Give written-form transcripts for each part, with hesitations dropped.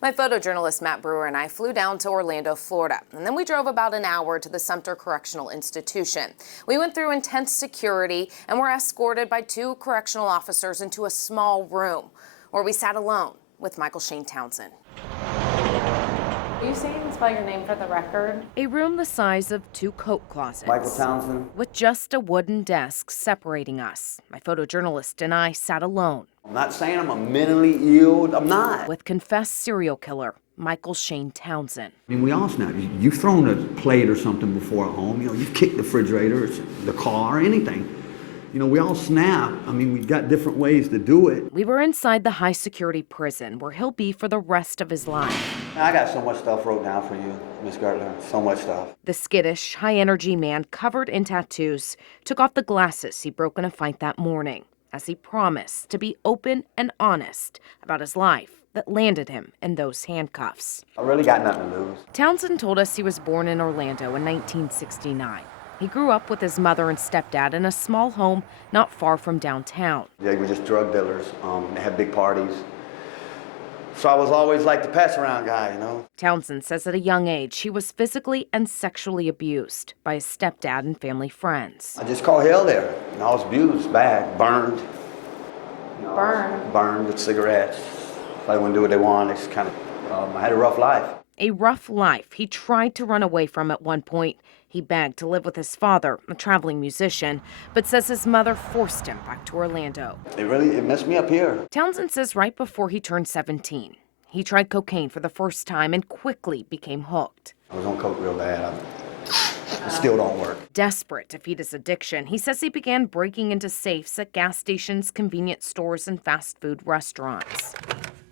My photojournalist Matt Brewer and I flew down to Orlando, Florida, and then we drove about an hour to the Sumter Correctional Institution. We went through intense security and were escorted by 2 correctional officers into a small room where we sat alone with Michael Shane Townsend. Are you saying and spell your name for the record? A room the size of 2 coat closets. Michael Townsend. With just a wooden desk separating us. My photojournalist and I sat alone. I'm not saying I'm a mentally ill. I'm not. With confessed serial killer Michael Shane Townsend. I mean, we all snap. You've thrown a plate or something before at home. You've kicked the refrigerator, the car, anything. We all snap. I mean, we've got different ways to do it. We were inside the high-security prison where he'll be for the rest of his life. I got so much stuff wrote down for you, Miss Gertler. So much stuff. The skittish, high-energy man covered in tattoos took off the glasses he broke in a fight that morning as he promised to be open and honest about his life that landed him in those handcuffs. I really got nothing to lose. Townsend told us he was born in Orlando in 1969. He grew up with his mother and stepdad in a small home not far from downtown. They were just drug dealers. They had big parties. So I was always like the pass around guy, Townsend says at a young age he was physically and sexually abused by his stepdad and family friends. I just caught hell there. I was abused, bad, burned. Burned? Burned with cigarettes. They wouldn't do what they wanted. It's kind of, I had a rough life. A rough life he tried to run away from at one point. He begged to live with his father, a traveling musician, but says his mother forced him back to Orlando. It messed me up here. Townsend says right before he turned 17, he tried cocaine for the first time and quickly became hooked. I was on coke real bad. It still don't work. Desperate to feed his addiction, he says he began breaking into safes at gas stations, convenience stores, and fast food restaurants.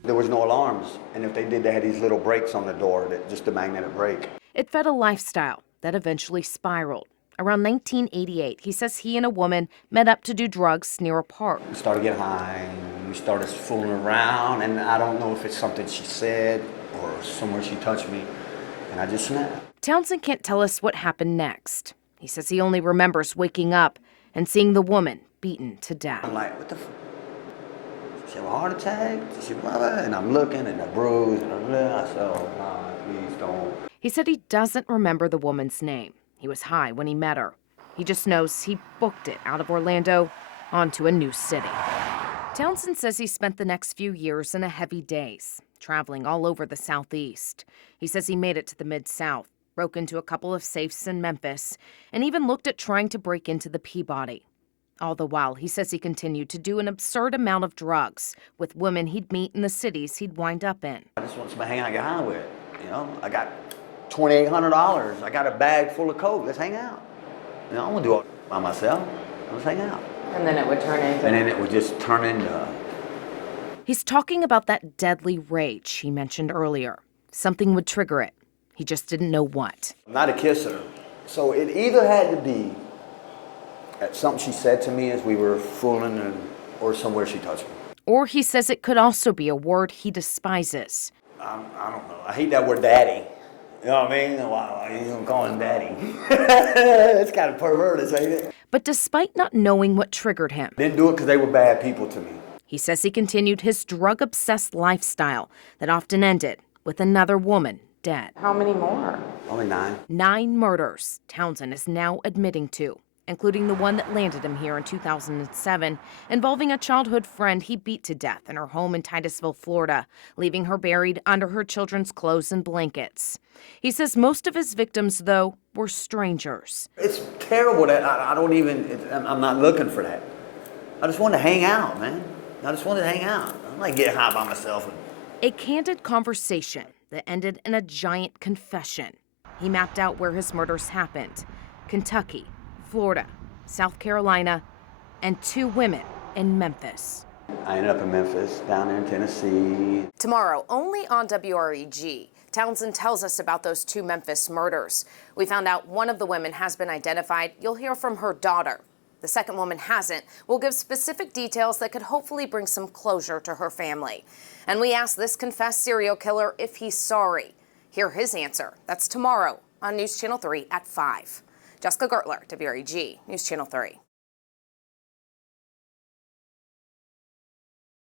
There was no alarms, and if they did, they had these little brakes on the door, just a magnetic brake. It fed a lifestyle that eventually spiraled. Around 1988, he says he and a woman met up to do drugs near a park. We started getting high, and we started fooling around, and I don't know if it's something she said or somewhere she touched me, and I just snapped. Townsend can't tell us what happened next. He says he only remembers waking up and seeing the woman beaten to death. I'm like, what the She have a heart attack? She blah, blah, and I'm looking, and a bruise, and I said, oh, God, please don't. He said he doesn't remember the woman's name. He was high when he met her. He just knows he booked it out of Orlando onto a new city. Townsend says he spent the next few years in a heavy daze, traveling all over the Southeast. He says he made it to the Mid-South, broke into a couple of safes in Memphis, and even looked at trying to break into the Peabody. All the while, he says he continued to do an absurd amount of drugs with women he'd meet in the cities he'd wind up in. I just want somebody to hang out and get high with. I got $2,800. I got a bag full of coke. Let's hang out. I don't want to do it by myself. Let's hang out. And then it would turn into... And then it would just turn into... He's talking about that deadly rage he mentioned earlier. Something would trigger it. He just didn't know what. I'm not a kisser. So it either had to be at something she said to me as we were fooling or somewhere she touched me. Or he says it could also be a word he despises. I don't know. I hate that word daddy. You know what I mean? Why you don't call him daddy? It's kind of perverted, ain't it? But despite not knowing what triggered him, Didn't do it because they were bad people to me. he says he continued his drug-obsessed lifestyle that often ended with another woman dead. How many more? Only 9. 9 murders Townsend is now admitting to, including the one that landed him here in 2007, involving a childhood friend he beat to death in her home in Titusville, Florida, leaving her buried under her children's clothes and blankets. He says most of his victims, though, were strangers. It's terrible that I'm not looking for that. I just want to hang out, man. I just wanted to hang out. I'm like getting high by myself. A candid conversation that ended in a giant confession. He mapped out where his murders happened: Kentucky, Florida, South Carolina, and 2 women in Memphis. I ended up in Memphis, down there in Tennessee. Tomorrow, only on WREG, Townsend tells us about those 2 Memphis murders. We found out one of the women has been identified. You'll hear from her daughter. The second woman hasn't. We'll give specific details that could hopefully bring some closure to her family. And we asked this confessed serial killer if he's sorry. Hear his answer. That's tomorrow on News Channel 3 at 5. Jessica Gertler, WREG, News Channel 3.